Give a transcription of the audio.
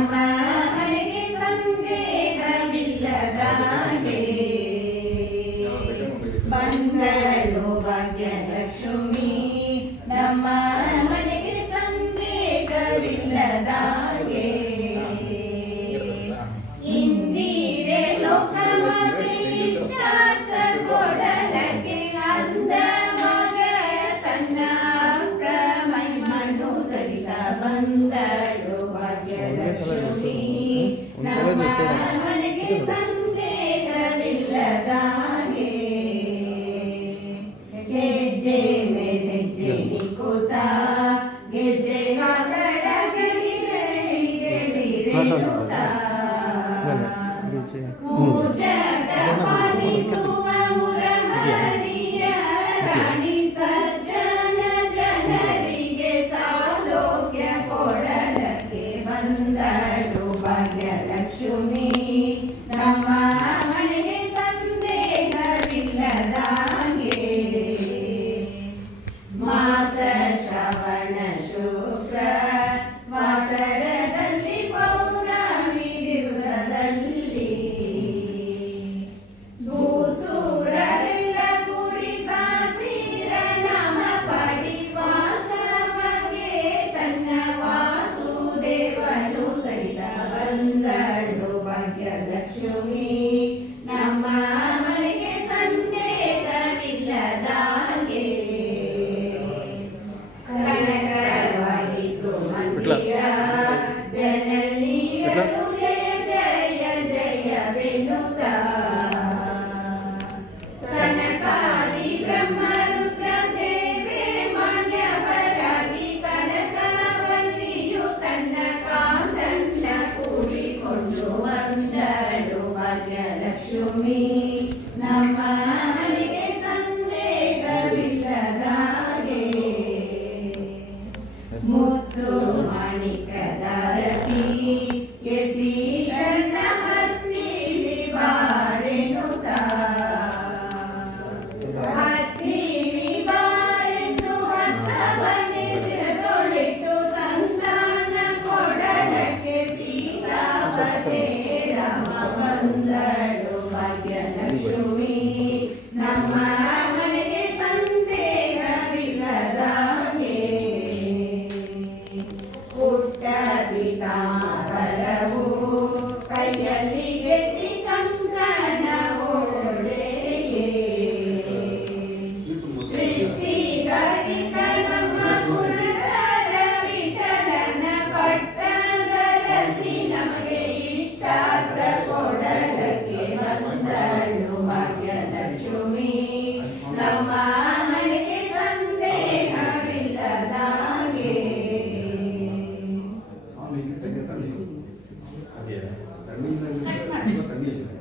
ನಮ್ಮ ಮನೆಗೆ ಸಂದೇಹವಿಲ್ಲದಾಗೆ ಬಂದಳು ಭಾಗ್ಯಲಕ್ಷ್ಮಿ. ನಮ್ಮ ಮನೆಗೆ ಸಂದೇಹವಿಲ್ಲದಾಗೆ ಇಂದಿರೆ ಲೋಕಮಾತೆ ಇಷ್ಟಾರ್ಥ ಕೊಡಲಕ್ಕೆ ಅಂದ ಮಗ ತನ್ನ ಪ್ರಮೈ ಮಣ್ಣು ಸಹಿತ ಬಂದಳು ಭಾಗ್ಯಲಕ್ಷ್ಮಿ. ನಮ್ಮ ಮನೆಗೆ ಸಂದೇಹವಿಲ್ಲದಾಗೆ ಹೆಜ್ಜೆ ಮೇಲೆ ಹೆಜ್ಜೆ ನಿಕುತ ಗೆಜ್ಜೆ ಹಾಕಡಗಳಿರೇಳುತ್ತ ಮೂರ್ಜಗ ಪಾಲಿಸುವ ಮುರಹರಿಯ ರಾಣಿ ಸಜ್ಜನ ಜನರಿಗೆ ಸೌಲಭ್ಯ ಕೊಡಲಕ್ಕೆ ಬಂದಳು ಭಾಗ್ಯಲಕ್ಷ್ಮಿ. ನಮ್ಮ ಮನೆಗೆ ಸಂದೇಹವಿಲ್ಲದಾಗೆ ಮಾಸ ಶ್ರವಣ ಶುಕ್ರ ವಾಸರದಲ್ಲಿ ಪೌರ್ಣಮಿ ದಿವಸದಲ್ಲಿ ಭೂಸೂರರೆಲ್ಲ ಕೂಡಿ ಸಾಸಿರ ನಾಮ ಪಡಿ ವಾಸವಗೆ ತನ್ನ ವಾಸುದೇವನು ಸಹಿತ ಬಂದಳು ಭಾಗ್ಯಲಕ್ಷ್ಮಿ. ನಮ್ಮ ಮನೆಗೆ ಸಂದೇಹವಿಲ್ಲದಾಗೆ ಕನಕವಾಗಿದ್ದು ಮಂದಿರ ಜನನೀಯರು ಜಯ ಜಯ ಜಯವೆನ್ನುತ್ತ ಸನಕಾದಿ ಬ್ರಹ್ಮರುದ್ರ ಸೇವೆ ಮಾನ್ಯವರಾಗಿ ಕನಕವಲ್ಲಿಯು ತನ್ನ ಕಾಂತಣ್ಣ ಕೂಡಿಕೊಂಡು ಬಂದಳು ಭಾಗ್ಯಲಕ್ಷ್ಮಿ. ನಮ್ಮ ಮನೆಗೆ ಸಂದೇಹವಿಲ್ಲದಾಗೆ ಮುತ್ತು ಮಾಣಿಕದಾರತಿ ಎದ್ದಿ ನನ್ನ ಹತ್ತಿಲಿ ಬಾರೆನುತ ಹತ್ತಿಲಿ ಬಾರೆಂದು ಹಸ್ತವನ್ನೇ ಸಿರದೊಳಿಟ್ಟು ಸಂತಾನ ಕೊಡಲಕ್ಕೆ ಸೀತಾಪತೆ ರಾಮ ಬಂದಳು ಭಾಗ್ಯಲಕ್ಷ್ಮಿ. ನಮ್ಮ ಮನೆಗೆ ಸಂದೇಹವಿಲ್ಲದಾಗೆ ಪುಟ್ಟ ಪೀತಾಂಬರವು ಕೈಯಲ್ಲಿ ಗೆದ್ದಿ ಕಂಕಣ ಓಡೆಯೇ ಸೃಷ್ಟಿಗರಿತ ನಮ್ಮ ಪುರದರ ವಿಠಲನ ಪಟ್ಟದರಸಿ ನಮಗೆ ಇಷ್ಟಾರ್ಥ ಕೊಡಲಕ್ಕೆ ಬಂದಳು ಭಾಗ್ಯಲಕ್ಷ್ಮಿ. ನಮ್ಮ ಮನೆಗೆ ಸಂದೇಹವಿಲ್ಲದಾಗೆ ತಣ್ಣೀರು